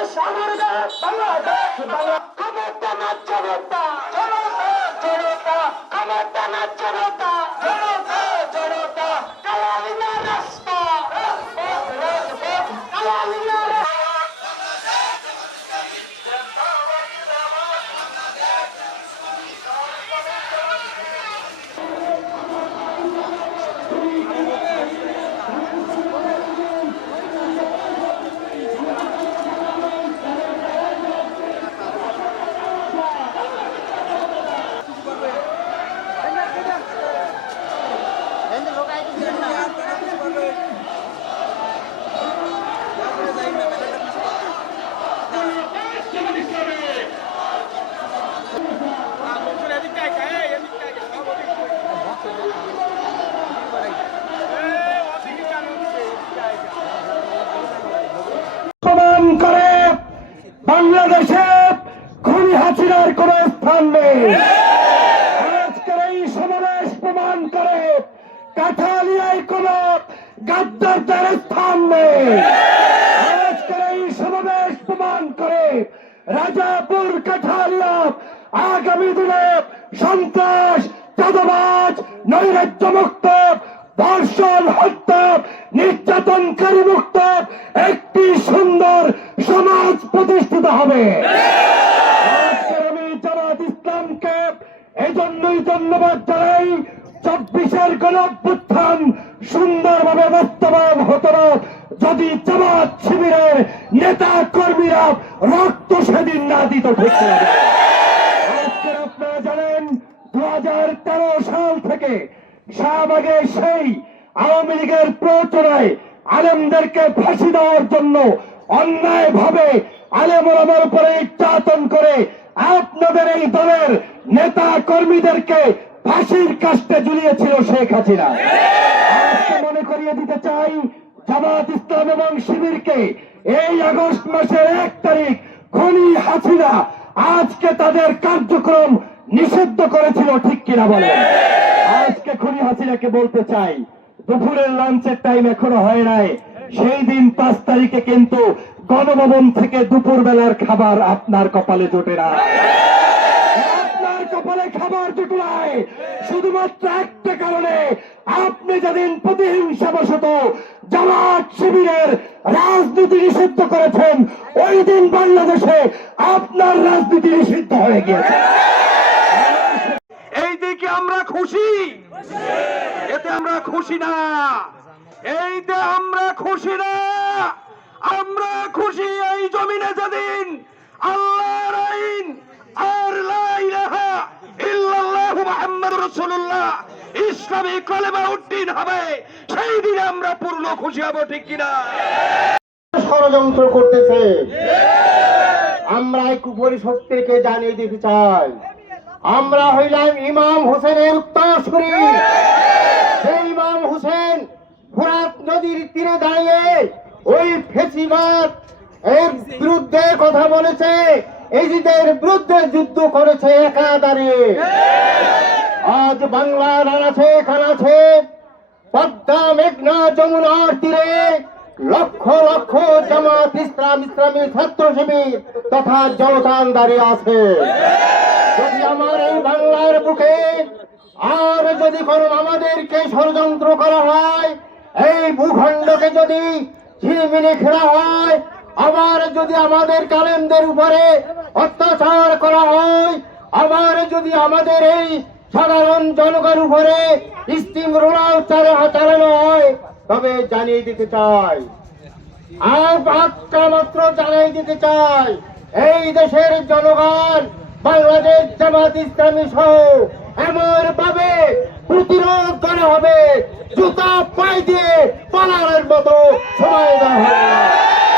বাংলাদেশ আমার দেশ, বাংলাদেশ ক্ষমতা না জনতা, জনতা জনতা, ক্ষমতা না জনতা, জনতা জনতা, কালামি না রাস্তা, কালামি না প্রমাণ করে বাংলাদেশে খুনি হাসিনার কোন স্থান নেই। আজকের এই সমাবেশ প্রমাণ করে কাঠালিয়ায় কোন গাদ্দারদের স্থান নেই। আজকের এই সমাবেশ প্রমাণ করে রাজাপুর কাঠালিয়া আগামী দিনে সন্ত্রাস, চাঁদাবাজ, নৈরাজ্য মুক্ত, ধর্ষণ, হত্যা, নির্যাতনকারী মুক্ত একটি সুন্দর সমাজ প্রতিষ্ঠিত হবে। আমি জামাত ইসলামকে এই জন্যই ধন্যবাদ জানাই, 24-এর গণঅভ্যুত্থান সুন্দরভাবে বাস্তবায়ন হতো না যদি জামাত শিবিরের নেতা কর্মীরা রক্ত সেদিন না দিত। ঠিক আজকে আপনারা জানেন 2013 সাল থেকে শাহবাগে সেই আওয়ামী লীগের প্রচনায় আলেমদেরকে ফাঁসি দেওয়ার জন্য অন্যায় ভাবে আলেম ওলামার উপরে নির্যাতন করে আপনাদের এই দলের নেতা কর্মীদেরকে ফাঁসির কাস্টে ঝুলিয়েছিল শেখ হাসিনা। আজকে মনে করিয়ে দিতে চাই, জামাত ইসলাম এবং শিবিরকে এই আগস্ট মাসের 1 তারিখ খুনি হাসিনা আজকে তাদের কার্যক্রম নিষিদ্ধ করেছিল, ঠিক কিনা বলে? আজকে খুনি হাসিনাকে বলতে চাই, দুপুরের লাঞ্চের টাইম এখনো হয় নাই, সেই দিন 5 তারিখে কিন্তু গণভবন থেকে দুপুর বেলার খাবার আপনার কপালে জোটে না। আপনার কপালে খাবার জুটে নাই শুধুমাত্র একটা কারণে, আপনি যেদিন প্রতিহিংসাবশত জামাত শিবিরের রাজনীতি নিষিদ্ধ করেছেন, ওই দিন বাংলাদেশে আপনার রাজনীতি নিষিদ্ধ হয়ে গিয়েছে। এই দিকে আমরা খুশি, এতে আমরা খুশি না, এইতে আমরা খুশি না। আমরা খুশি এই জমিনে যেদিন আল্লাহর আইন আর লা ইলাহা ইল্লাল্লাহু মুহাম্মাদুর রাসূলুল্লাহ ইসলামী কালেমা উত্তীর্ণ হবে, সেই দিন আমরা পূর্ণ খুশি হব, ঠিক কিনা? ষড়যন্ত্র করতেছে, আমরা এই কুফরি শক্তিকে জানিয়ে দিতে চাই, আমরা হইলাম ইমাম হোসেনের উত্তরসূরি। সেই ইমাম হোসেন ফোরাত নদীর তীরে দাঁড়িয়ে ওই ফেসিবাদ এর বিরুদ্ধে কথা বলেছে, এজিদের বিরুদ্ধে যুদ্ধ করেছে একা দাঁড়িয়ে। আজ বাংলার আনাছে কানাছে, পদ্মা, মেঘনা, যমুনার তীরে লক্ষ লক্ষ জামাত ইসলাম, ইসলামী ছাত্র শিবির তথা জনতান দাঁড়িয়ে আছে। যদি আমার এই বাংলার বুকে আর যদি কোনো আমাদেরকে ষড়যন্ত্র করা হয়, এই ভূখণ্ডকে যদি ঝিলিমিলি খেলা হয়, আবার যদি আমাদের কালেমদের উপরে অত্যাচার করা হয়, আবার যদি আমাদের এই সাধারণ জনগণের উপরে স্টিম রোলার চালানো হয়, তবে জানিয়ে দিতে চাই, আর একটা মাত্র জানিয়ে দিতে চাই, এই দেশের জনগণ বাংলাদেশ জামাত ইসলামী সহ এমন ভাবে প্রতিরোধ করা হবে, জুতা পায়ে দিয়ে পালানোর মতো সময় দেওয়া হবে।